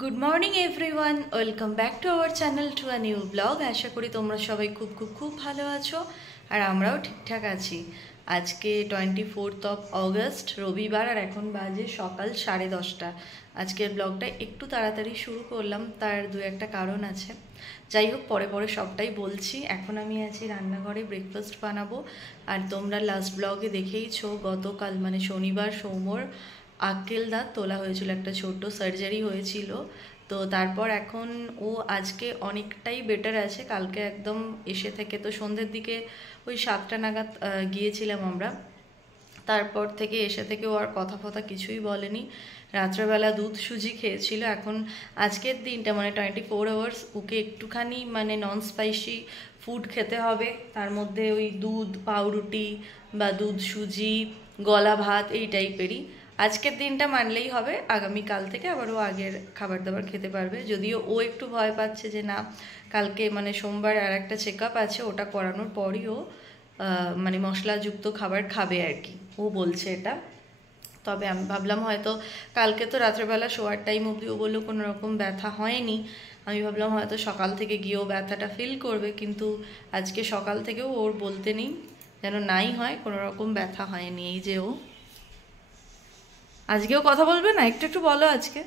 Good morning everyone, welcome back to our channel to a new blog. আশা করি তোমরা সবাই খুব খুব খুব ভালো আছো আর আমরাও ঠিকঠাক আছি। আজকে 24 রবিবার আর এখন বাজে সকাল 10:30। আজকের ব্লগটা একটু তাড়াতাড়ি শুরু করলাম, তার দু একটা কারণ আছে। যাই হোক, পরে পরে সবটাই বলছি। এখন আমি আছি রান্নাঘরে, ব্রেকফাস্ট বানাবো। আর তোমরা লাস্ট ব্লগে দেখেইছো গতকাল মানে শনিবার সৌম্যর আক্কেল দাঁত তোলা হয়েছিল, একটা ছোট্ট সার্জারি হয়েছিল। তো তারপর এখন ও আজকে অনেকটাই বেটার আছে। কালকে একদম এসে থেকে তো সন্ধ্যের দিকে ওই 7টা নাগাদ গিয়েছিলাম আমরা। তারপর থেকে এসে থেকে ও আর কথা ফথা কিছুই বলেনি। রাত্রেবেলা দুধ সুজি খেয়েছিল। এখন আজকের দিনটা মানে 24 আওয়ার্স ওকে একটুখানি মানে নন স্পাইসি ফুড খেতে হবে। তার মধ্যে ওই দুধ পাউরুটি বা দুধ সুজি, গলা ভাত এই টাইপেরই। আজকের দিনটা মানলেই হবে, আগামীকাল থেকে আবার ও আগের খাবার দাবার খেতে পারবে। যদিও ও একটু ভয় পাচ্ছে যে না, কালকে মানে সোমবার আর একটা চেক আপ আছে, ওটা করানোর পরই ও মানে মশলাযুক্ত খাবার খাবে আর কি, ও বলছে এটা। তবে আমি ভাবলাম হয়তো কালকে তো রাত্রেবেলা শোয়ার টাইম অবধি ও বললো কোনো রকম ব্যথা হয়নি। আমি ভাবলাম হয়তো সকাল থেকে গিয়েও ব্যথাটা ফিল করবে, কিন্তু আজকে সকাল থেকেও ওর বলতে নেই, যেন নাই হয় কোনো রকম ব্যথা হয়নি। এই যে ও আজকেও কথা বলবে না, একটু একটু বলো আজকে।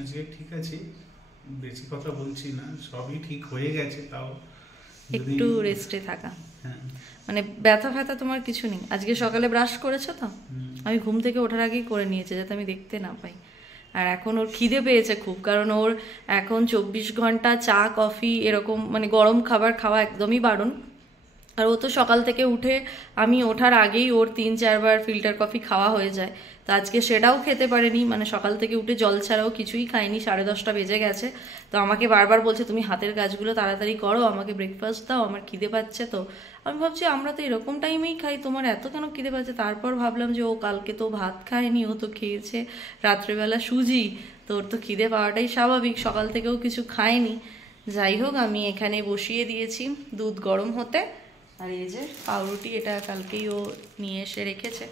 আজকে ঠিক আছে, বেশি কথা বলছি না, সবই ঠিক হয়ে গেছে। তাও একটু রেস্টে থাকা, হ্যাঁ। মানে ব্যথা ফ্যাথা তোমার কিছু নেই? আজকে সকালে ব্রাশ করেছো তো? আমি ঘুম থেকে ওঠার আগেই করে নিয়েছি যাতে আমি দেখতে না পাই। আর এখন ওর খিদে পেয়েছে খুব, কারণ ওর এখন 24 ঘন্টা চা কফি এরকম মানে গরম খাবার খাওয়া একদমই বারণ। আর ও তো সকাল থেকে উঠে আমি ওঠার আগেই ওর 3-4 বার ফিল্টার কফি খাওয়া হয়ে যায়। তো আজকে সেটাও খেতে পারেনি, মানে সকাল থেকে উঠে জল ছাড়াও কিছুই খায়নি। 10:30 বেজে গেছে। তো আমাকে বারবার বলছে তুমি হাতের কাজগুলো তাড়াতাড়ি করো, আমাকে ব্রেকফাস্ট দাও, আমার খিদে পাচ্ছে। তো আমি ভাবছি আমরা তো এরকম টাইমেই খাই, তোমার এত কেন খিদে পাচ্ছে? তারপর ভাবলাম যে ও কালকে তো ভাত খায়নি, ও তো খেয়েছে রাত্রেবেলা সুজি, তো ওর তো খিদে পাওয়াটাই স্বাভাবিক, সকাল থেকেও কিছু খায়নি। যাই হোক, আমি এখানে বসিয়ে দিয়েছি দুধ গরম হতে। আর এই যে পাউরুটি, এটা কালকেই ও নিয়ে এসে রেখেছে।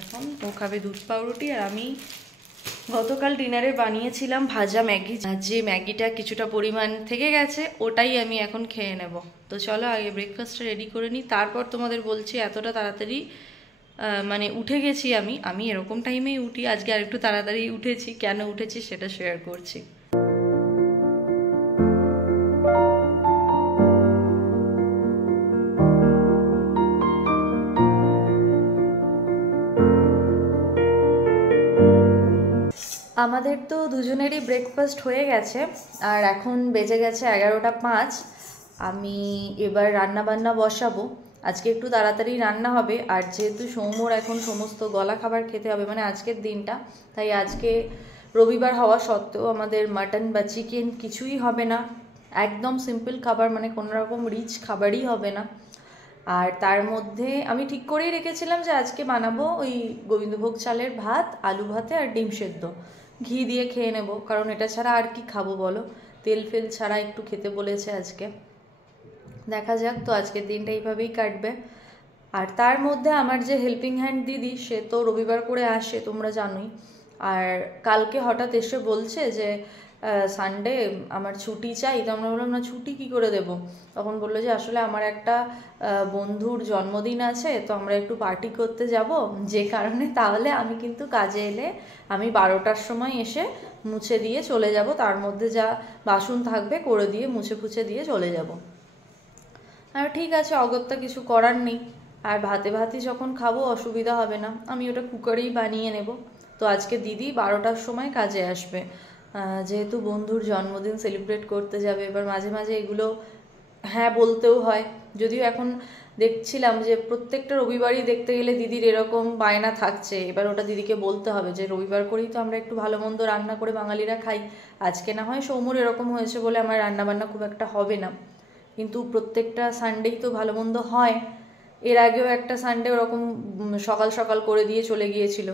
এখন ও খাবে দুধ পাউরুটি, আর আমি গতকাল ডিনারে বানিয়েছিলাম ভাজা ম্যাগি, যে ম্যাগিটা কিছুটা পরিমাণ থেকে গেছে ওটাই আমি এখন খেয়ে নেব। তো চলো আগে ব্রেকফাস্টটা রেডি করে নিই, তারপর তোমাদের বলছি। এতটা তাড়াতাড়ি মানে উঠে গেছি আমি আমি এরকম টাইমেই উঠি, আজকে আর একটু তাড়াতাড়ি উঠেছি। কেন উঠেছি সেটা শেয়ার করছি। আমাদের তো দুজনেরই ব্রেকফাস্ট হয়ে গেছে, আর এখন বেজে গেছে 11টা 5। আমি এবার রান্না বান্না বসাবো। আজকে একটু তাড়াতাড়ি রান্না হবে, আর যেহেতু সৌম্যর এখন সমস্ত গলা খাবার খেতে হবে মানে আজকের দিনটা, তাই আজকে রবিবার হওয়া সত্ত্বেও আমাদের মাটন বা চিকেন কিছুই হবে না। একদম সিম্পল খাবার, মানে কোনো রকম রিচ খাবারই হবে না। আর তার মধ্যে আমি ঠিক করেই রেখেছিলাম যে আজকে বানাবো ওই গোবিন্দভোগ চালের ভাত, আলু ভাতে আর ডিম সেদ্ধ, ঘি দিয়ে খেয়ে নেব, কারণ এটা ছাড়া আর কি খাবো বলো। তেল ফেল ছাড়া একটু খেতে বলেছে আজকে। দেখা যাক, তো আজকের দিনটা এইভাবেই কাটবে। আর তার মধ্যে আমার যে হেল্পিং হ্যান্ড দিদি, সে তো রবিবার করে আসে তোমরা জানোই। আর কালকে হঠাৎ এসে বলছে যে সানডে আমার ছুটি চাই। তো আমরা বললাম না, ছুটি কি করে দেব? তখন বললো যে আসলে আমার একটা বন্ধুর জন্মদিন আছে, তো আমরা একটু পার্টি করতে যাব, যে কারণে তাহলে আমি কিন্তু কাজে এলে আমি 12টার সময় এসে মুছে দিয়ে চলে যাব, তার মধ্যে যা বাসন থাকবে করে দিয়ে মুছে ফুছে দিয়ে চলে যাব। আর ঠিক আছে, অগত্যা কিছু করার নেই। আর ভাতে ভাতই যখন খাবো অসুবিধা হবে না, আমি ওটা কুকারেই বানিয়ে নেব। তো আজকে দিদি 12টার সময় কাজে আসবে, যেহেতু বন্ধুর জন্মদিন সেলিব্রেট করতে যাবে। এবার মাঝে মাঝে এগুলো হ্যাঁ বলতেও হয়। যদিও এখন দেখছিলাম যে প্রত্যেকটা রবিবারই দেখতে গেলে দিদির এরকম বায়না থাকছে, এবার ওটা দিদিকে বলতে হবে যে রবিবার করেই তো আমরা একটু ভালো মন্দ রান্না করে বাঙালিরা খাই। আজকে না হয় সৌম্যর এরকম হয়েছে বলে আমার রান্না বান্না খুব একটা হবে না, কিন্তু প্রত্যেকটা সানডেই তো ভালো মন্দ হয়। এর আগেও একটা সানডে ওরকম সকাল সকাল করে দিয়ে চলে গিয়েছিল।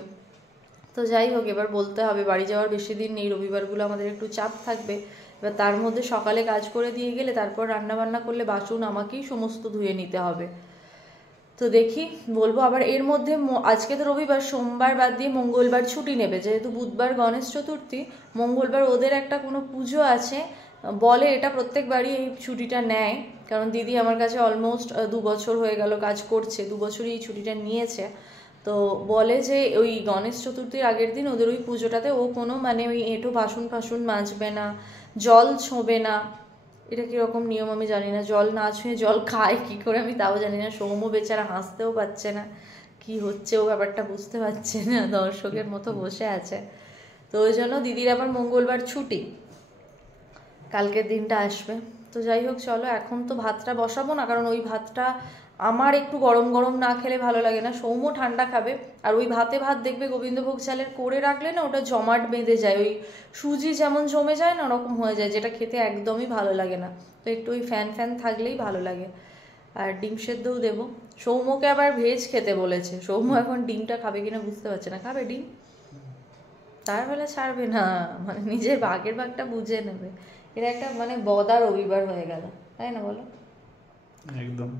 তো যাই হোক, এবার বলতে হবে, বাড়ি যাওয়ার বেশি দিন নেই, রবিবারগুলো আমাদের একটু চাপ থাকবে। এবার তার মধ্যে সকালে কাজ করে দিয়ে গেলে তারপর রান্না বান্না করলে বাসন আমাকেই সমস্ত ধুয়ে নিতে হবে। তো দেখি বলবো। আবার এর মধ্যে আজকে তো রবিবার, সোমবার বাদ দিয়ে মঙ্গলবার ছুটি নেবে, যেহেতু বুধবার গণেশ চতুর্থী, মঙ্গলবার ওদের একটা কোনো পুজো আছে বলে। এটা প্রত্যেকবারই এই ছুটিটা নেয়, কারণ দিদি আমার কাছে অলমোস্ট 2 বছর হয়ে গেল কাজ করছে, 2 বছরই এই ছুটিটা নিয়েছে। তো বলে যে ওই গণেশ চতুর্থীর আগের দিন ওদের ওই পুজোটাতে ও কোনো মানে ওই এঁটো বাসন ফাসন মাজবে না, জল ছোঁবে না। এটা কীরকম নিয়ম আমি জানি না, জল না ছুঁয়ে জল খায় কী করে আমি তাও জানি না। সৌম্য বেচারা হাসতেও পারছে না, কি হচ্ছে ও ব্যাপারটা বুঝতে পারছে না, দর্শকের মতো বসে আছে। তো ওই জন্য দিদির আবার মঙ্গলবার ছুটি, কালকের দিনটা আসবে। তো যাই হোক চলো, এখন তো ভাতটা বসাবো না, কারণ ওই ভাতটা আমার একটু গরম গরম না খেলে ভালো লাগে না, সৌম্য ঠান্ডা খাবে। আর ওই ভাতে ভাত দেখবে গোবিন্দভোগ চালের করে রাখলে না ওটা জমাট বেঁধে যায়, ওই সুজি যেমন জমে যায় না ওরকম হয়ে যায়, যেটা খেতে একদমই ভালো লাগে না। তো একটু ওই ফ্যান ফ্যান থাকলেই ভালো লাগে। আর ডিম সেদ্ধও দেবো। সৌম্যকে আবার ভেজ খেতে বলেছে, সৌম্য এখন ডিমটা খাবে কিনা বুঝতে পারছে না। খাবে ডিম? তার বেলা ছাড়বে না, মানে নিজের ভাগের ভাগটা বুঝে নেবে। এটা একটা মানে বদা রবিবার হয়ে গেল, তাই না বলো? একদম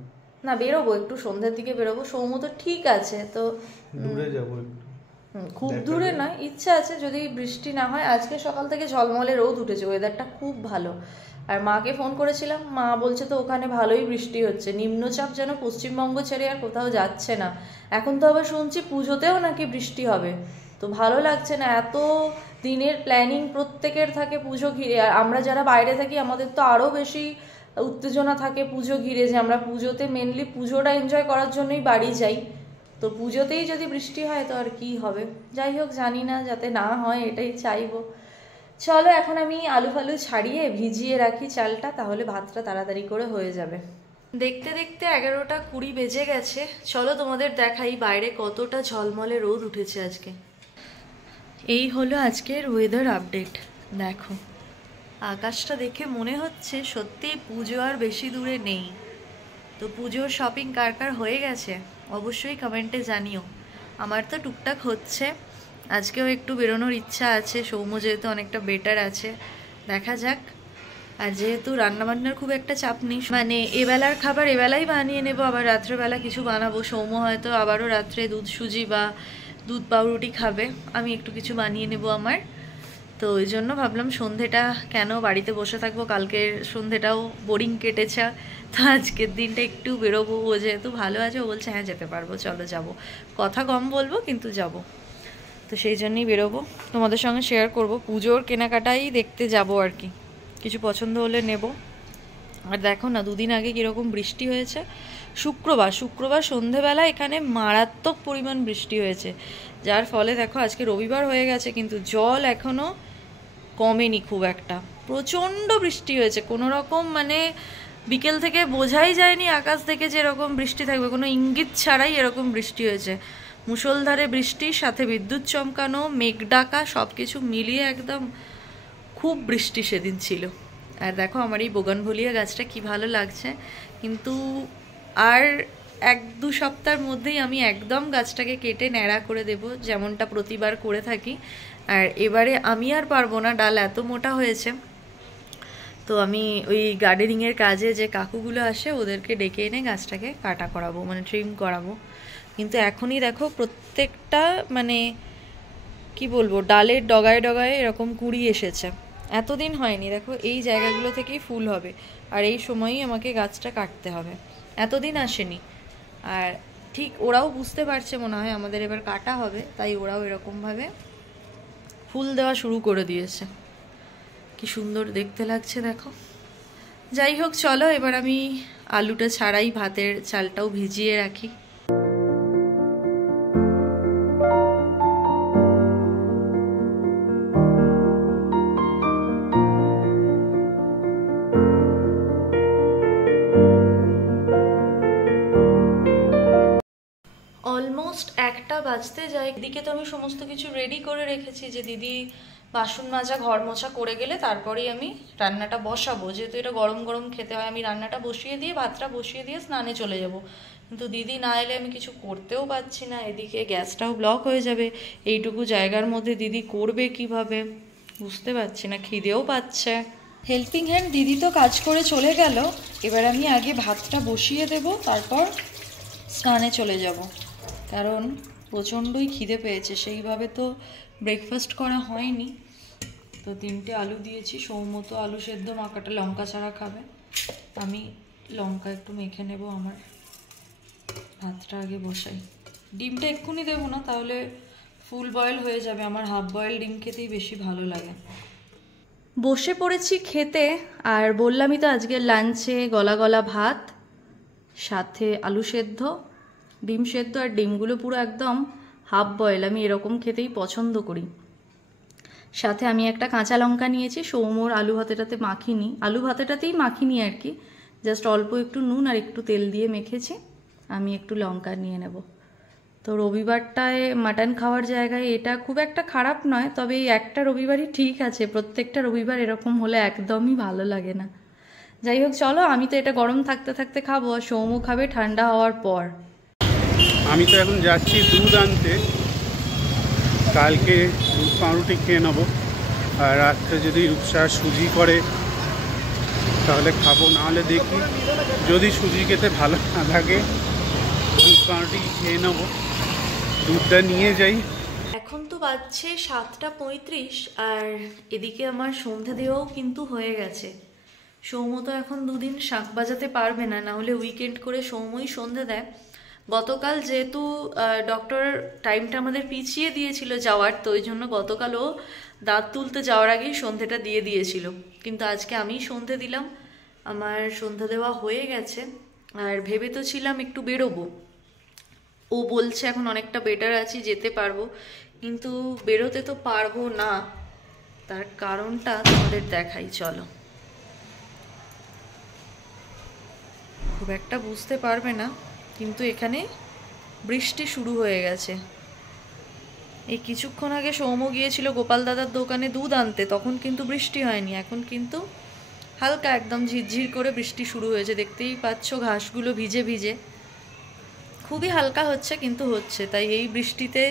না, বেরোবো একটু সন্ধ্যের দিকে বেরোবো। সৌম্য তো ঠিক আছে, তো দূরে যাবো একটু, খুব দূরে নয়, ইচ্ছা আছে যদি বৃষ্টি না হয়। আজকে সকাল থেকে ঝলমলে রোদ উঠেছে, ওয়েদারটা খুব ভালো। আর মাকে ফোন করেছিলাম, মা বলছে তো ওখানে ভালোই বৃষ্টি হচ্ছে, নিম্নচাপ যেন পশ্চিমবঙ্গ ছেড়ে আর কোথাও যাচ্ছে না। এখন তো আবার শুনছি পুজোতেও নাকি বৃষ্টি হবে, তো ভালো লাগছে না। এত দিনের প্ল্যানিং প্রত্যেকের থাকে পুজো ঘিরে, আর আমরা যারা বাইরে থাকি আমাদের তো আরও বেশি উত্তেজনা থাকে পুজো ঘিরে, যে আমরা পুজোতে মেনলি পুজোটা এনজয় করার জন্যই বাড়ি যাই। তো পুজোতেই যদি বৃষ্টি হয় তো আর কি হবে। যাই হোক, জানি না, যাতে না হয় এটাই চাইবো। চলো এখন আমি আলু ফালু ছাড়িয়ে ভিজিয়ে রাখি চালটা, তাহলে ভাতটা তাড়াতাড়ি করে হয়ে যাবে। দেখতে দেখতে 11টা 20 বেজে গেছে। চলো তোমাদের দেখাই বাইরে কতটা ঝলমলে রোদ উঠেছে আজকে। এই হলো আজকের ওয়েদার আপডেট। দেখো আকাশটা দেখে মনে হচ্ছে সত্যিই পুজো আর বেশি দূরে নেই। তো পুজোর শপিং কার কার হয়ে গেছে অবশ্যই কমেন্টে জানিও। আমার তো টুকটাক হচ্ছে, আজকেও একটু বেরোনোর ইচ্ছা আছে। সৌম্য যেহেতু অনেকটা বেটার আছে, দেখা যাক। আর যেহেতু রান্নাবান্নার খুব একটা চাপ নেই, মানে এবেলার খাবার এবেলাই বানিয়ে নেবো, আবার রাত্রেবেলা কিছু বানাবো। সৌম্য হয়তো আবারও রাত্রে দুধ সুজি বা দুধ পাউরুটি খাবে, আমি একটু কিছু বানিয়ে নেবো আমার। তো ওই জন্য ভাবলাম সন্ধেটা কেন বাড়িতে বসে থাকবো, কালকের সন্ধেটাও বোরিং কেটেছে, তো আজকের দিনটা একটু বেরোবো। ও যেহেতু ভালো আছে, ও বলছে হ্যাঁ যেতে পারবো, চলো যাবো। কথা কম বলবো কিন্তু যাব। তো সেই জন্যই বেরোবো, তোমাদের সঙ্গে শেয়ার করব। পুজোর কেনাকাটাই দেখতে যাব আর কি, কিছু পছন্দ হলে নেব। আর দেখো না 2 দিন আগে কীরকম বৃষ্টি হয়েছে। শুক্রবার সন্ধেবেলা এখানে মারাত্মক পরিমাণ বৃষ্টি হয়েছে, যার ফলে দেখো আজকে রবিবার হয়ে গেছে কিন্তু জল এখনও কমেনি খুব একটা। প্রচণ্ড বৃষ্টি হয়েছে, কোনো রকম মানে বিকেল থেকে বোঝাই যায়নি আকাশ থেকে যে এরকম বৃষ্টি থাকবে, কোনো ইঙ্গিত ছাড়াই এরকম বৃষ্টি হয়েছে। মুষলধারে বৃষ্টির সাথে বিদ্যুৎ চমকানো, মেঘ ডাকা, সব কিছু মিলিয়ে একদম খুব বৃষ্টি সেদিন ছিল। আর দেখো আমার এই বোগানভলিয়া গাছটা কি ভালো লাগছে, কিন্তু আর 1-2 সপ্তাহের মধ্যেই আমি একদম গাছটাকে কেটে ন্যাড়া করে দেব, যেমনটা প্রতিবার করে থাকি। আর এবারে আমি আর পারবো না, ডাল এত মোটা হয়েছে। তো আমি ওই গার্ডেনিংয়ের কাজে যে কাকুগুলো আসে ওদেরকে ডেকে এনে গাছটাকে কাটা করাবো, মানে ট্রিম করাবো। কিন্তু এখনই দেখো প্রত্যেকটা মানে কি বলবো, ডালের ডগায় ডগায় এরকম কুঁড়ি এসেছে, এতদিন হয়নি। দেখো এই জায়গাগুলো থেকেই ফুল হবে, আর এই সময়ই আমাকে গাছটা কাটতে হবে, এতদিন আসেনি। আর ঠিক ওরাও বুঝতে পারছে মনে হয় আমাদের এবার কাটা হবে, তাই ওরাও এরকমভাবে ফুল দেওয়া শুরু করে দিয়েছে। কি সুন্দর দেখতে লাগছে দেখো। যাই হোক চলো এবার আমি আলুটা ছাড়াই ভাতের চালটাও ভিজিয়ে রাখি। অলমোস্ট 1টা বাজতে যায়। এদিকে তো আমি সমস্ত কিছু রেডি করে রেখেছি, যে দিদি বাসন মাজা ঘর মোছা করে গেলে তারপরেই আমি রান্নাটা বসাবো, যেহেতু এটা গরম গরম খেতে হয়। আমি রান্নাটা বসিয়ে দিয়ে ভাতটা বসিয়ে দিয়ে স্নানে চলে যাব, কিন্তু দিদি না এলে আমি কিছু করতেও পারছি না। এদিকে গ্যাসটাও ব্লক হয়ে যাবে, এইটুকু জায়গার মধ্যে দিদি করবে কিভাবে বুঝতে পারছি না, খিদেও পাচ্ছে। হেল্পিং হ্যান্ড দিদি তো কাজ করে চলে গেল, এবার আমি আগে ভাতটা বসিয়ে দেব, তারপর স্নানে চলে যাব, কারণ প্রচণ্ডই খিদে পেয়েছে। সেইভাবে তো ব্রেকফাস্ট করা হয়নি। তো 3টে আলু দিয়েছি, সৌমতো আলু সেদ্ধ মাখাটা লঙ্কা ছাড়া খাবে, আমি লঙ্কা একটু মেখে নেব। আমার ভাতটা আগে বসাই, ডিমটা এক্ষুনি দেবো না, তাহলে ফুল বয়েল হয়ে যাবে। আমার হাফ বয়েল ডিম খেতেই বেশি ভালো লাগে। বসে পড়েছি খেতে, আর বললামই তো আজকে লাঞ্চে গলা গলা ভাত, সাথে আলু সেদ্ধ, ডিম সেদ্ধ, আর ডিমগুলো পুরো একদম হাফ বয়েল, আমি এরকম খেতেই পছন্দ করি। সাথে আমি একটা কাঁচা লঙ্কা নিয়েছি, সৌমর আলু ভাতেটাতে মাখিনি, আলু ভাতেটাতেই মাখিনি আর কি, জাস্ট অল্প একটু নুন আর একটু তেল দিয়ে মেখেছি। আমি একটু লঙ্কা নিয়ে নেব। তো রবিবারটায় মাটন খাওয়ার জায়গায় এটা খুব একটা খারাপ নয়, তবে এই একটা রবিবারই ঠিক আছে, প্রত্যেকটা রবিবার এরকম হলে একদমই ভালো লাগে না। যাই হোক, চলো, আমি তো এটা গরম থাকতে থাকতে খাবো, আর সৌম্য খাবে ঠান্ডা হওয়ার পর। আমি তো এখন যাচ্ছি দুধ আনতে, কালকে দুধ পাউরুটি খেয়ে নেবো, আর রাত্রে যদি রূপসা সুজি করে তাহলে খাবো, নাহলে দেখি যদি সুজি খেতে ভালো না লাগে দুধ পাউরুটি খেয়ে নেবো। দুধটা নিয়ে যাই। এখন তো বাজছে 7:35, আর এদিকে আমার সন্ধ্যা দেওয়াও কিন্তু হয়ে গেছে। সৌম্য তো এখন দুদিন শাঁখ বাজাতে পারবে না, না হলে উইকেন্ড করে সৌম্যই সন্ধ্যে দেয়। গতকাল যেহেতু ডক্টর টাইমটা আমাদের পিছিয়ে দিয়েছিল যাওয়ার, তো ওই জন্য গতকালও দাঁত তুলতে যাওয়ার আগেই সন্ধ্যেটা দিয়ে দিয়েছিল, কিন্তু আজকে আমি সন্ধ্যে দিলাম। আমার সন্ধ্যা দেওয়া হয়ে গেছে, আর ভেবে তো ছিলাম একটু বেরোবো। ও বলছে এখন অনেকটা বেটার আছি, যেতে পারবো, কিন্তু বেরোতে তো পারবো না। তার কারণটা তোমাদের দেখাই, চলো। খুব একটা বুঝতে পারবে না, কিন্তু এখানে বৃষ্টি শুরু হয়ে গেছে। এই কিছুক্ষণ আগে সৌম্য গিয়েছিল গোপাল দাদার দোকানে দুধ আনতে, তখন কিন্তু বৃষ্টি হয়নি, এখন কিন্তু হালকা একদম ঝিরঝির করে বৃষ্টি শুরু হয়েছে। দেখতেই পাচ্ছ ঘাসগুলো ভিজে ভিজে, খুবই হালকা হচ্ছে কিন্তু হচ্ছে। তাই এই বৃষ্টিতে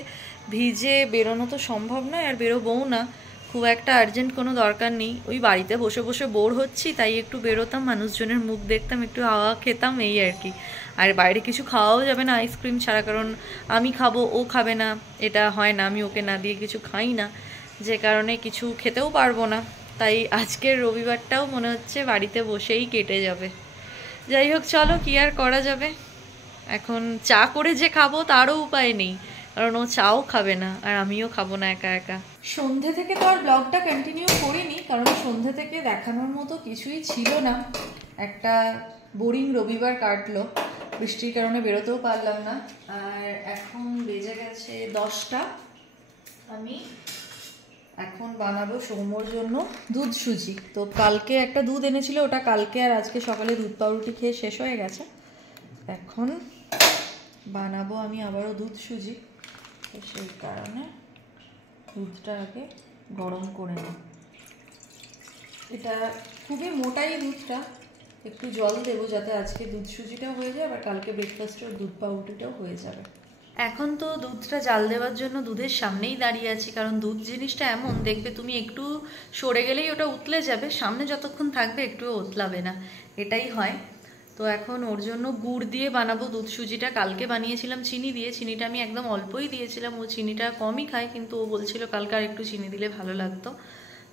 ভিজে বেরোনো তো সম্ভব নয়, আর বেরোবও না, খুব একটা আর্জেন্ট কোনো দরকার নেই। ওই বাড়িতে বসে বসে বোর হচ্ছি, তাই একটু বেরোতাম, মানুষজনের মুখ দেখতাম, একটু হাওয়া খেতাম, এই আর কি। আর বাইরে কিছু খাওয়াও যাবে না আইসক্রিম ছাড়া, কারণ আমি খাবো ও খাবে না, এটা হয় না, আমি ওকে না দিয়ে কিছু খাই না, যে কারণে কিছু খেতেও পারবো না। তাই আজকের রবিবারটাও মনে হচ্ছে বাড়িতে বসেই কেটে যাবে। যাই হোক, চলো, কি আর করা যাবে। এখন চা করে যে খাবো তারও উপায় নেই, কারণ ও চাও খাবে না, আর আমিও খাবো না একা একা। সন্ধে থেকে তো আর ব্লগটা কন্টিনিউ করিনি, কারণ সন্ধে থেকে দেখানোর মতো কিছুই ছিল না। একটা বোরিং রবিবার কাটলো, বৃষ্টির কারণে বেরোতেও পারলাম না। আর এখন বেজে গেছে 10টা। আমি এখন বানাবো সৌম্যর জন্য দুধ সুজি। তো কালকে একটা দুধ এনেছিল, ওটা কালকে আর আজকে সকালে দুধ পাউরুটি খেয়ে শেষ হয়ে গেছে। এখন বানাবো আমি আবারও দুধ সুজি, সেই কারণে দুধটা আগে গরম করে নিই। এটা খুবই মোটাই দুধটা, একটু জল দেবো যাতে আজকে দুধ সুজিটাও হয়ে যায়, আবার কালকে ব্রেকফাস্টের দুধ পাউরুটিটাও হয়ে যাবে। এখন তো দুধটা জাল দেওয়ার জন্য দুধের সামনেই দাঁড়িয়ে আছি, কারণ দুধ জিনিসটা এমন, দেখবে তুমি একটু সরে গেলেই ওটা উতলে যাবে, সামনে যতক্ষণ থাকবে একটুও উতলাবে না, এটাই হয়। তো এখন ওর জন্য গুড় দিয়ে বানাবো দুধ সুজিটা। কালকে বানিয়েছিলাম চিনি দিয়ে, চিনিটা আমি একদম অল্পই দিয়েছিলাম, ও চিনিটা কমই খায়, কিন্তু ও বলছিল কালকে আর একটু চিনি দিলে ভালো লাগতো।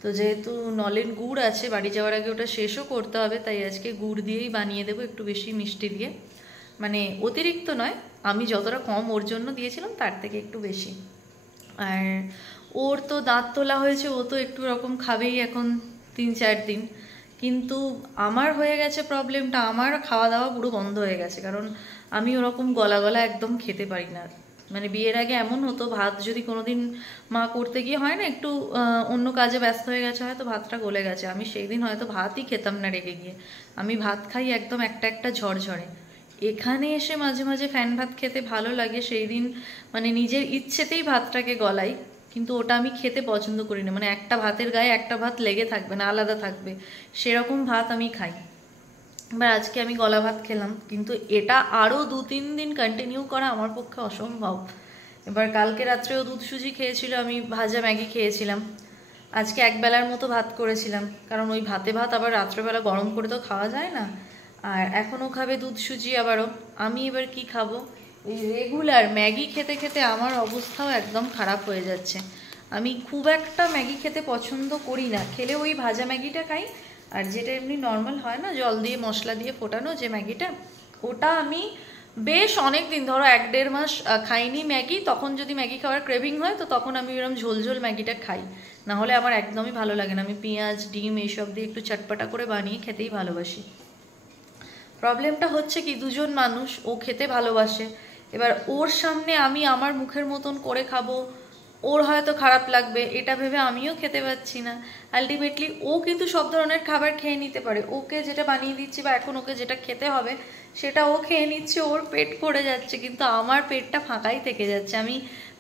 তো যেহেতু নলেন গুড় আছে, বাড়ি যাওয়ার আগে ওটা শেষও করতে হবে, তাই আজকে গুড় দিয়েই বানিয়ে দেবো, একটু বেশি মিষ্টি দিয়ে, মানে অতিরিক্ত নয়, আমি যতটা কম ওর জন্য দিয়েছিলাম তার থেকে একটু বেশি। আর ওর তো দাঁত তোলা হয়েছে, ও তো একটু রকম খাবেই এখন 3-4 দিন, কিন্তু আমার হয়ে গেছে প্রবলেমটা, আমার খাওয়া দাওয়া পুরো বন্ধ হয়ে গেছে, কারণ আমি ওরকম গলা গলা একদম খেতে পারি না। মানে বিয়ের আগে এমন হতো, ভাত যদি কোনোদিন মা করতে গিয়ে হয় না একটু অন্য কাজে ব্যস্ত হয়ে গেছে, হয়তো ভাতটা গলে গেছে, আমি সেই দিন হয়তো ভাতই খেতাম না রেগে গিয়ে, আমি ভাত খাই একদম একটা একটা ঝরঝরে। এখানে এসে মাঝে মাঝে ফ্যান ভাত খেতে ভালো লাগে, সেই দিন মানে নিজের ইচ্ছেতেই ভাতটাকে গলাই, কিন্তু ওটা আমি খেতে পছন্দ করি না, মানে একটা ভাতের গায়ে একটা ভাত লেগে থাকবে না, আলাদা থাকবে, সেরকম ভাত আমি খাই। এবার আজকে আমি গলা ভাত খেলাম, কিন্তু এটা আরও 2-3 দিন কন্টিনিউ করা আমার পক্ষে অসম্ভব। এবার কালকে রাত্রেও দুধ সুজি খেয়েছিল, আমি ভাজা ম্যাগি খেয়েছিলাম, আজকে একবেলার মতো ভাত করেছিলাম, কারণ ওই ভাতে ভাত আবার রাত্রেবেলা গরম করে তো খাওয়া যায় না। আর এখনও খাবে দুধ সুজি আবারও। আমি এবার কি খাবো? এই রেগুলার ম্যাগি খেতে খেতে আমার অবস্থাও একদম খারাপ হয়ে যাচ্ছে। আমি খুব একটা ম্যাগি খেতে পছন্দ করি না, খেলে ওই ভাজা ম্যাগিটা খাই। আর যেটা এমনি নর্মাল হয় না, জল দিয়ে মশলা দিয়ে ফোটানো যে ম্যাগিটা, ওটা আমি বেশ অনেক দিন, ধরো 1-1.5 মাস খাইনি ম্যাগি। তখন যদি ম্যাগি খাওয়ার ক্রেভিং হয় তো তখন আমি এরকম ঝোল ঝোল ম্যাগিটা খাই, না হলে আমার একদমই ভালো লাগে না। আমি পেঁয়াজ ডিম এইসব দিয়ে একটু চটপটা করে বানিয়ে খেতেই ভালোবাসি। প্রবলেমটা হচ্ছে কি, দুজন মানুষ, ও খেতে ভালোবাসে, এবার ওর সামনে আমি আমার মুখের মতন করে খাবো, ওর হয়তো খারাপ লাগবে, এটা ভেবে আমিও খেতে পাচ্ছি না। আলটিমেটলি ও কিন্তু সব ধরনের খাবার খেয়ে নিতে পারে, ওকে যেটা বানিয়ে দিচ্ছি বা এখন ওকে যেটা খেতে হবে সেটা ও খেয়ে নিচ্ছে, ওর পেট ভরে যাচ্ছে, কিন্তু আমার পেটটা ফাঁকাই থেকে যাচ্ছে। আমি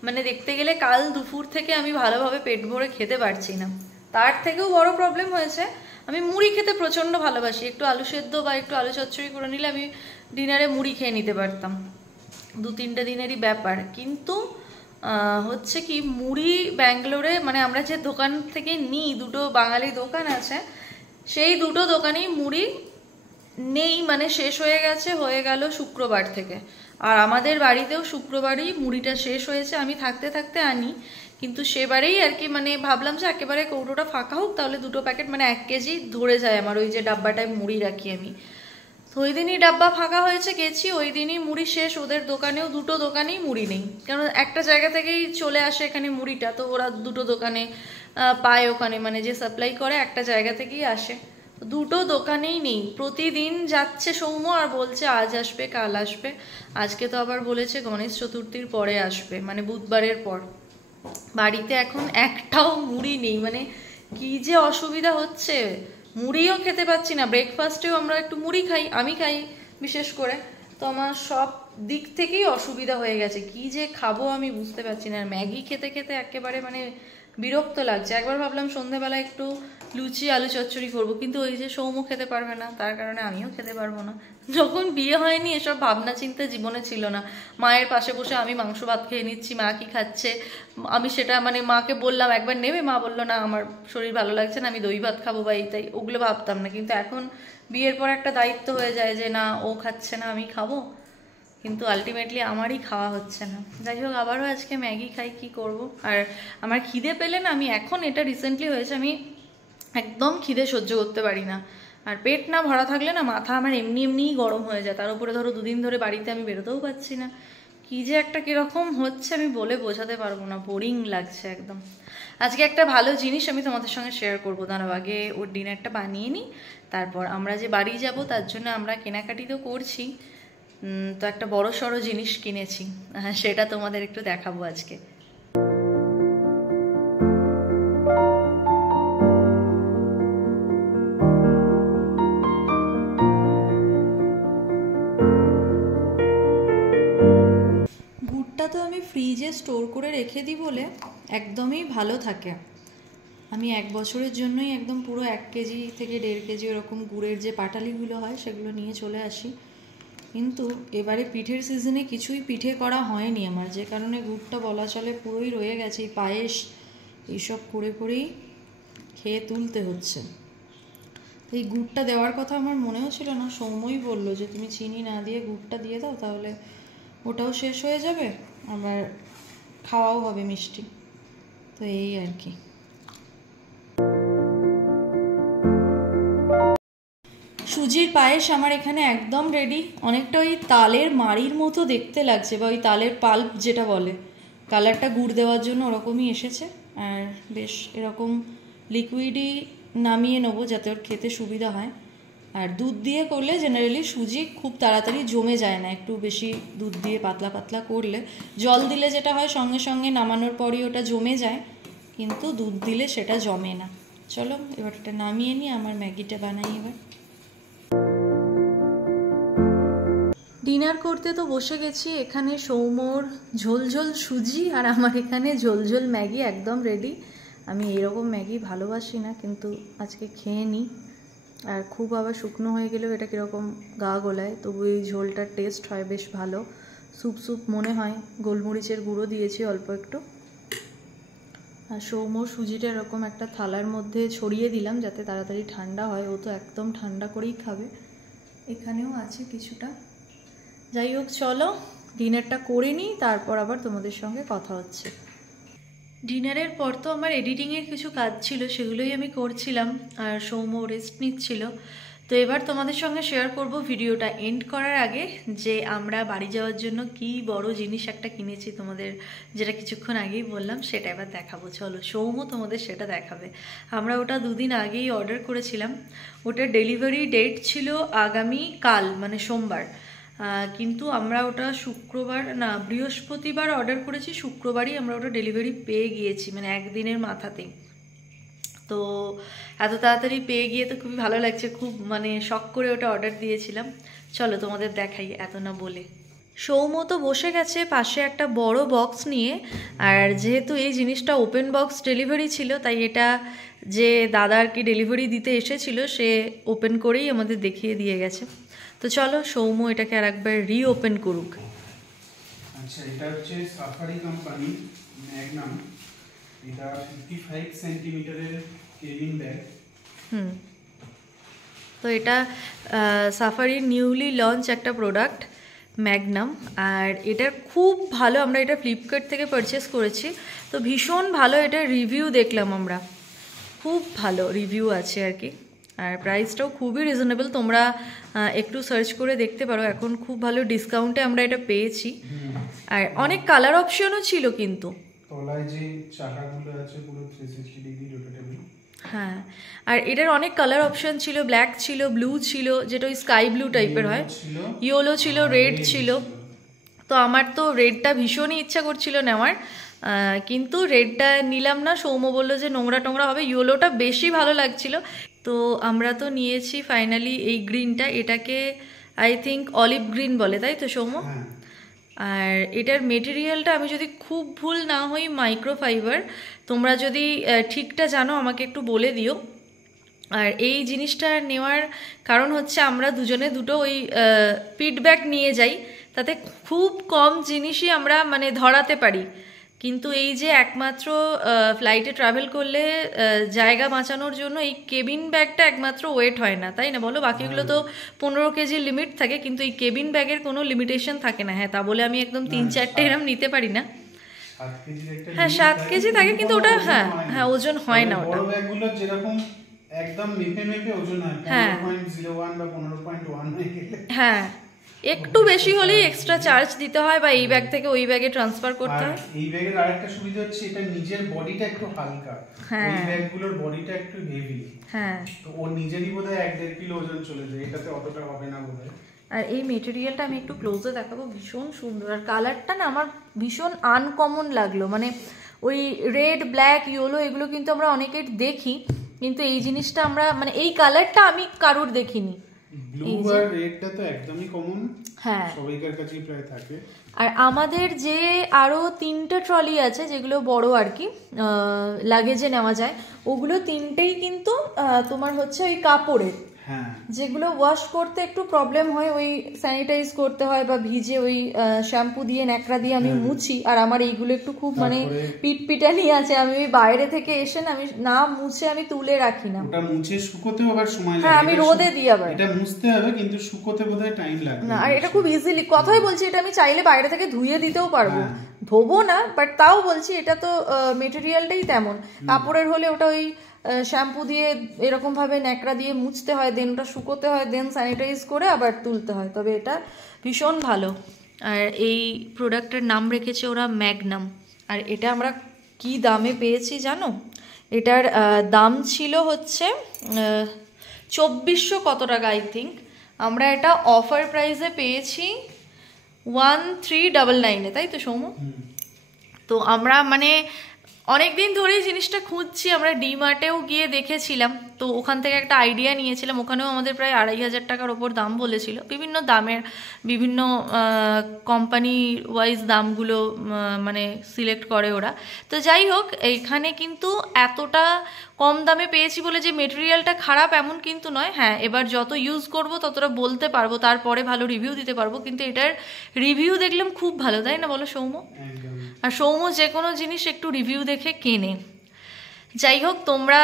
মানে দেখতে গেলে কাল দুপুর থেকে আমি ভালোভাবে পেট ভরে খেতে পারছি না। তার থেকেও বড় প্রবলেম হয়েছে, আমি মুড়ি খেতে প্রচণ্ড ভালোবাসি। একটু আলু সেদ্ধ বা একটু আলু চচ্চড়ি করে নিলে আমি ডিনারে মুড়ি খেয়ে নিতে পারতাম, 2-3 দিনেরই ব্যাপার। কিন্তু হচ্ছে কি, মুড়ি ব্যাঙ্গালোরে মানে আমরা যে দোকান থেকে নিই, দুটো বাঙালি দোকান আছে, সেই দুটো দোকানেই মুড়ি নেই, মানে শেষ হয়ে গেল শুক্রবার থেকে। আর আমাদের বাড়িতেও শুক্রবারই মুড়িটা শেষ হয়েছে, আমি থাকতে থাকতে আনি। কিন্তু সেবারেই আর কি মানে ভাবলাম যে একেবারে কৌটোটা ফাঁকা হোক, তাহলে 2 প্যাকেট মানে 1 কেজি ধরে যায় আমার ওই যে ডাব্বাটায় মুড়ি রাখি আমি। তো ওই দিনই ডাব্বা ফাঁকা হয়েছে, গেছি ওই দিনই মুড়ি শেষ। ওদের দোকানেও, দুটো দোকানেই মুড়ি নেই, কারণ একটা জায়গা থেকেই চলে আসে এখানে মুড়িটা, তো ওরা দুটো দোকানে পায়, ওখানে মানে যে সাপ্লাই করে একটা জায়গা থেকেই আসে। দুটো দোকানেই নেই। প্রতিদিন যাচ্ছে সৌম্য আর বলছে আজ আসবে কাল আসবে, আজকে তো আবার বলেছে গণেশ চতুর্থীর পরে আসবে, মানে বুধবারের পর। বাড়িতে এখন একটাও মুড়ি নেই, মানে কি যে অসুবিধা হচ্ছে, মুড়িও খেতে পাচ্ছি না। ব্রেকফাস্টেও আমরা একটু মুড়ি খাই, আমি খাই বিশেষ করে, তো আমার সব দিক থেকেই অসুবিধা হয়ে গেছে। কি যে খাবো আমি বুঝতে পারছি না। ম্যাগি খেতে খেতে একেবারে মানে বিরক্ত লাগছে। একবার ভাবলাম সন্ধ্যেবেলা একটু লুচি আলু চচ্চড়ি করবো, কিন্তু ওই যে সৌম্য খেতে পারবে না, তার কারণে আমিও খেতে পারবো না। যখন বিয়ে হয়নি এসব ভাবনা চিন্তা জীবনে ছিল না। মায়ের পাশে বসে আমি মাংস ভাত খেয়ে নিচ্ছি, মা কি খাচ্ছে আমি সেটা মানে মাকে বললাম একবার নেবে, মা বললো না আমার শরীর ভালো লাগছে না, আমি দই ভাত খাবো বা এইটাই, ওগুলো ভাবতাম না। কিন্তু এখন বিয়ের পর একটা দায়িত্ব হয়ে যায় যে না ও খাচ্ছে না আমি খাবো, কিন্তু আলটিমেটলি আমারই খাওয়া হচ্ছে না। যাই হোক, আবারও আজকে ম্যাগি খাই, কি করব। আর আমার খিদে পেলে না, আমি এখন এটা রিসেন্টলি হয়েছে, আমি একদম খিদে সহ্য করতে পারি না। আর পেট না ভরা থাকলে না মাথা আমার এমনি এমনিই গরম হয়ে যায়। তার উপরে ধরো 2 দিন ধরে বাড়িতে আমি বেরোতেও পারছি না, কি যে একটা কীরকম হচ্ছে আমি বলে বোঝাতে পারবো না, বোরিং লাগছে একদম। আজকে একটা ভালো জিনিস আমি তোমাদের সঙ্গে শেয়ার করবো, দাঁড়াও আগে ওর ডিনারটা বানিয়ে নিই, তারপর আমরা যে বাড়ি যাব তার জন্য আমরা কেনাকাটি তো করছি, তো একটা বড় সড়ো জিনিস কিনেছি, সেটা তোমাদের একটু দেখাবো আজকে। গুড়টা তো আমি ফ্রিজে স্টোর করে রেখে দিই বলে একদমই ভালো থাকে। আমি 1 বছরের জন্যই একদম পুরো 1 কেজি থেকে 1.5 কেজি ওরকম গুড়ের যে পাটালিগুলো হয় সেগুলো নিয়ে চলে আসি। কিন্তু এবারে পিঠের সিজনে কিছুই পিঠে করা হয়নি আমার, যে কারণে গুড়টা বলা চলে পুরোই রয়ে গেছে। এই পায়েস এইসব করে করেই খেয়ে তুলতে হচ্ছে। এই গুড়টা দেওয়ার কথা আমার মনেও ছিল না, সৌম্যই বললো যে তুমি চিনি না দিয়ে গুড়টা দিয়ে দাও, তাহলে ওটাও শেষ হয়ে যাবে, আবার খাওয়াও হবে মিষ্টি। তো এই আর কি। সুজির পায়েস আমার এখানে একদম রেডি। অনেকটা ওই তালের মাড়ির মতো দেখতে লাগছে, বা ওই তালের পাল্প যেটা বলে, কালারটা গুড় দেওয়ার জন্য ওরকমই এসেছে। আর বেশ এরকম লিকুইডই নামিয়ে নেবো যাতে ওর খেতে সুবিধা হয়। আর দুধ দিয়ে করলে জেনারেলি সুজি খুব তাড়াতাড়ি জমে যায় না, একটু বেশি দুধ দিয়ে পাতলা পাতলা করলে। জল দিলে যেটা হয় সঙ্গে সঙ্গে নামানোর পরই ওটা জমে যায়, কিন্তু দুধ দিলে সেটা জমে না। চলো এবার এটা নামিয়ে নিই, আমার ম্যাগিটা বানাই এবার। ডিনার করতে তো বসে গেছি। এখানে সৌম্যর ঝোলঝোল সুজি আর আমার এখানে ঝোলঝোল ম্যাগি একদম রেডি। আমি এরকম ম্যাগি ভালোবাসি না, কিন্তু আজকে খেয়ে নিই। আর খুব আবার শুকনো হয়ে গেলেও এটা কীরকম গা গোলায়, তবু এই ঝোলটার টেস্ট হয় বেশ ভালো, স্যুপ স্যুপ মনে হয়। গোলমরিচের গুঁড়ো দিয়েছি অল্প একটু। আর সৌম্যর সুজিটা এরকম একটা থালার মধ্যে ছড়িয়ে দিলাম যাতে তাড়াতাড়ি ঠান্ডা হয়, ও তো একদম ঠান্ডা করেই খাবে। এখানেও আছে কিছুটা। যাই হোক, চলো ডিনারটা করে নিই, তারপর আবার তোমাদের সঙ্গে কথা হচ্ছে। ডিনারের পর তো আমার এডিটিংয়ের কিছু কাজ ছিল, সেগুলোই আমি করছিলাম, আর সৌম্য রেস্ট নিচ্ছিল। তো এবার তোমাদের সঙ্গে শেয়ার করব ভিডিওটা এন্ড করার আগে যে আমরা বাড়ি যাওয়ার জন্য কি বড় জিনিস একটা কিনেছি, তোমাদের যেটা কিছুক্ষণ আগেই বললাম সেটা এবার দেখাবো। চলো, সৌম্য তোমাদের সেটা দেখাবে। আমরা ওটা 2 দিন আগেই অর্ডার করেছিলাম। ওটার ডেলিভারি ডেট ছিল আগামী কাল, মানে সোমবার, কিন্তু আমরা ওটা বৃহস্পতিবার অর্ডার করেছি, শুক্রবারই আমরা ওটা ডেলিভারি পেয়ে গিয়েছি, মানে একদিনের মাথাতেই। তো এত তাড়াতাড়ি পেয়ে গিয়ে তো খুবই ভালো লাগছে, খুব মানে শখ করে ওটা অর্ডার দিয়েছিলাম। চলো তোমাদের দেখাই, এত না বলে। সৌম্য তো বসে গেছে পাশে একটা বড় বক্স নিয়ে, আর যেহেতু এই জিনিসটা ওপেন বক্স ডেলিভারি ছিল, তাই এটা যে দাদা আর কি ডেলিভারি দিতে এসেছিল সে ওপেন করেই আমাদের দেখিয়ে দিয়ে গেছে। তো চলো সৌম্য এটাকে আর একবার রিওপেন করুক। আচ্ছা, এটা হচ্ছে সাফারি কোম্পানি ম্যাগনাম। এটা 55 সেন্টিমিটারের কেবিন ব্যাগ। তো এটা সাফারির নিউলি লঞ্চ একটা প্রোডাক্ট ম্যাগনাম, আর এটা খুব ভালো। আমরা এটা ফ্লিপকার্ট থেকে পারচেস করেছি, তো ভীষণ ভালো। এটা রিভিউ দেখলাম আমরা, খুব ভালো রিভিউ আছে আর কি, আর প্রাইসটাও খুবই রিজনেবল। তোমরা একটু সার্চ করে দেখতে পারো, এখন খুব ভালো ডিসকাউন্টে আমরা এটা পেয়েছি। আর অনেক কালার অপশনও ছিল, কিন্তু তলায় যে চাকাগুলো আছে পুরো 360 ডিগ্রি রোটেটেবল। হ্যাঁ, আর এটার অনেক কালার অপশন ছিল, ব্ল্যাক ছিল, ব্লু ছিল, যেটা ওই স্কাই ব্লু টাইপের হয়, ইয়েলো ছিল, রেড ছিল। তো আমার তো রেডটা ভীষণই ইচ্ছা করছিল নেওয়ার, কিন্তু রেডটা নিলাম না। সৌম্য বললো যে নোংরা টোংরা হবে, ইয়েলোটা বেশি ভালো লাগছিল। তো আমরা তো নিয়েছি ফাইনালি এই গ্রিনটা, এটাকে আই থিঙ্ক অলিভ গ্রিন বলে, তাই তো সৌম্য? আর এটার মেটেরিয়ালটা আমি যদি খুব ভুল না হই মাইক্রোফাইবার। তোমরা যদি ঠিকটা জানো আমাকে একটু বলে দিও। আর এই জিনিসটা নেওয়ার কারণ হচ্ছে আমরা দুজনে দুটো ওই ফিডব্যাক নিয়ে যাই, তাতে খুব কম জিনিসই আমরা মানে ধরাতে পারি। কিন্তু এই যে একমাত্র ফ্লাইটে ট্রাভেল করলে জায়গা বাঁচানোর জন্য এই কেবিন ব্যাগটা একমাত্র ওয়েট হয় না, তাই না বলো? বাকিগুলো তো 15 কেজির লিমিট থাকে, কিন্তু এই কেবিন ব্যাগের কোনো লিমিটেশন থাকে না। হ্যাঁ, তা বলে আমি একদম 3-4টে এরম নিতে পারি না। হ্যাঁ, 7 কেজি থাকে, কিন্তু ওটা হ্যাঁ ওজন হয় না ওটা। একদম মেপে মেপে ওজন হয় 15.01 বা 15.1 হয়ে গেলে। হ্যাঁ, একটু বেশি হলেই এক্সট্রা চার্জ দিতে হয়, বা এই ব্যাগ থেকে ওই ব্যাগে ট্রান্সফার করতে হয়। এই ব্যাগের আরেকটা সুবিধা হচ্ছে এটা নিজের বডিটা একটু হালকা, এই ব্যাগগুলোর বডিটা একটু হেভি। হ্যাঁ, তো ওর নিজেরই বোধহয় 1-1.5 কিলো ওজন চলে যায়, এটাতে অতটা হবে না বোধহয়। আর এই মেটেরিয়ালটা আমি একটু ক্লোজে দেখাবো, ভীষণ সুন্দর। আর কালারটা না আমার ভীষণ আনকমন লাগলো, মানে ওই রেড, ব্ল্যাক, ইয়েলো এগুলো কিন্তু আমরা অনেকের দেখি, কিন্তু এই জিনিসটা আমরা মানে এই কালারটা আমি কারুর দেখিনি। ব্লু আর রেডটা তো একদমই কমন, হ্যাঁ সবাইকার কাছেই প্রায় থাকে। আর আমাদের যে আরো 3টে ট্রলি আছে যেগুলো বড় আর কি লাগেজে নেওয়া যায়, ওগুলো 3টেই কিন্তু তোমার হচ্ছে ওই কাপড়ের, যেগুলো ওয়াশ করতে একটু প্রবলেম হয়, ওই স্যানিটাইজ করতে হয় বা ভিজে ওই শ্যাম্পু দিয়ে ন্যাকড়া দিয়ে আমি মুছি। আর আমার এইগুলো একটু খুব মানে পিটপিটানি আছে, আমি ওই বাইরে থেকে এসে না আমি না মুছে আমি তুলে রাখি না, ওটা মুছে শুকোতেও আবার সময় লাগে। হ্যাঁ, আমি রোদে দিই, আবার এটা মুছতে হবে কিন্তু শুকোতে বোধহয় টাইম লাগবে না। আর এটা খুব ইজিলি, কথাই বলছি, এটা আমি চাইলে বাইরে থেকে ধুয়ে দিতেও পারবো, ধোবো না, বাট তাও বলছি এটা তো মেটেরিয়ালটাই তেমন। কাপড়ের হলে ওটা ওই শ্যাম্পু দিয়ে এরকম ভাবে ন্যাকড়া দিয়ে মুছতে হয়, দেন ওটা শুকোতে হয়, দেন স্যানিটাইজ করে আবার তুলতে হয়। তবে এটা ভীষণ ভালো। আর এই প্রোডাক্টের নাম রেখেছে ওরা ম্যাগনাম। আর এটা আমরা কি দামে পেয়েছি জানো? এটার দাম ছিল হচ্ছে 2400 কত টাকা আই থিঙ্ক। আমরা এটা অফার প্রাইসে পেয়েছি 1399-এ, তাই তো সৌম্য? তো আমরা মানে অনেক দিন ধরেই জিনিসটা খুঁজছি, আমরা ডিমার্টেও গিয়ে দেখেছিলাম, তো ওখান থেকে একটা আইডিয়া নিয়েছিলাম। ওখানেও আমাদের প্রায় 2500 টাকার ওপর দাম বলেছিল, বিভিন্ন দামের, বিভিন্ন কোম্পানি ওয়াইজ দামগুলো মানে সিলেক্ট করে ওরা। তো যাই হোক, এইখানে কিন্তু এতটা কম দামে পেয়েছি বলে যে মেটেরিয়ালটা খারাপ এমন কিন্তু নয়। হ্যাঁ, এবার যত ইউজ করব ততটা বলতে পারবো, তারপরে ভালো রিভিউ দিতে পারবো, কিন্তু এটার রিভিউ দেখলাম খুব ভালো, তাই না বলো সৌম্য? আর সৌম্য যে কোনো জিনিস একটু রিভিউ দেখে কেনে। যাই হোক, তোমরা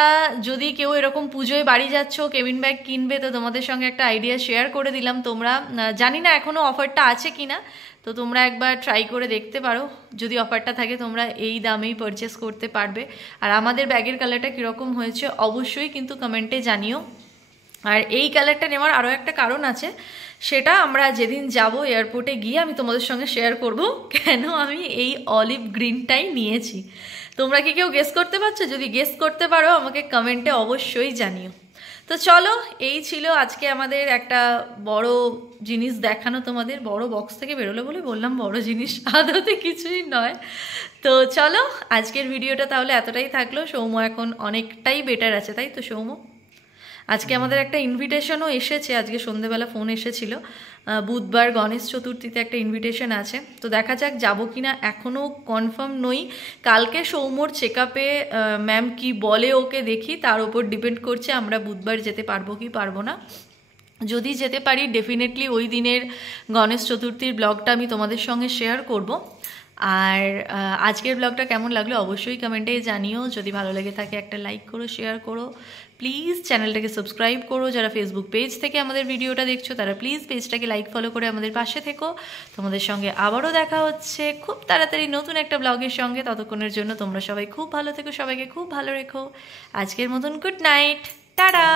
যদি কেউ এরকম পুজোয় বাড়ি যাচ্ছ, কেবিন ব্যাগ কিনবে, তো তোমাদের সঙ্গে একটা আইডিয়া শেয়ার করে দিলাম। তোমরা জানি না এখনও অফারটা আছে কি না, তো তোমরা একবার ট্রাই করে দেখতে পারো। যদি অফারটা থাকে তোমরা এই দামেই পারচেস করতে পারবে। আর আমাদের ব্যাগের কালারটা কীরকম হয়েছে অবশ্যই কিন্তু কমেন্টে জানিও। আর এই কালারটা নেওয়ার আরও একটা কারণ আছে, সেটা আমরা যেদিন যাব এয়ারপোর্টে গিয়ে আমি তোমাদের সঙ্গে শেয়ার করব কেন আমি এই অলিভ গ্রিনটাই নিয়েছি। তোমরা কি কেউ গেস করতে পারছো? যদি গেস করতে পারো আমাকে কমেন্টে অবশ্যই জানিও। তো চলো, এই ছিল আজকে আমাদের একটা বড় জিনিস দেখানো তোমাদের। বড় বক্স থেকে বেরোলো বলে বললাম বড় জিনিস, আদতে কিছুই নয়। তো চলো, আজকের ভিডিওটা তাহলে এতটাই থাকলো। সৌম্য এখন অনেকটাই বেটার আছে, তাই তো সৌম্য? আজকে আমাদের একটা ইনভিটেশনও এসেছে, আজকে সন্ধ্যেবেলা ফোন এসেছিল। বুধবার গণেশ চতুর্থীতে একটা ইনভিটেশন আছে, তো দেখা যাক যাবো কি না, এখনও কনফার্ম নই। কালকে সৌম্যর চেক আপে ম্যাম কি বলে ওকে দেখি, তার উপর ডিপেন্ড করছে আমরা বুধবার যেতে পারবো কি পারবো না। যদি যেতে পারি ডেফিনেটলি ওই দিনের গণেশ চতুর্থীর ব্লগটা আমি তোমাদের সঙ্গে শেয়ার করব। আর আজকের ব্লগটা কেমন লাগলো অবশ্যই কমেন্টে জানিও। যদি ভালো লেগে থাকে একটা লাইক করো, শেয়ার করো, প্লিজ চ্যানেলটাকে সাবস্ক্রাইব করো। যারা ফেসবুক পেজ থেকে আমাদের ভিডিওটা দেখছো তারা প্লিজ পেজটাকে লাইক ফলো করে আমাদের পাশে থেকো। তোমাদের সঙ্গে আবারও দেখা হচ্ছে খুব তাড়াতাড়ি নতুন একটা ব্লগের সঙ্গে। ততক্ষণের জন্য তোমরা সবাই খুব ভালো থেকো, সবাইকে খুব ভালো রেখো। আজকের মতন গুড নাইট, টাটা।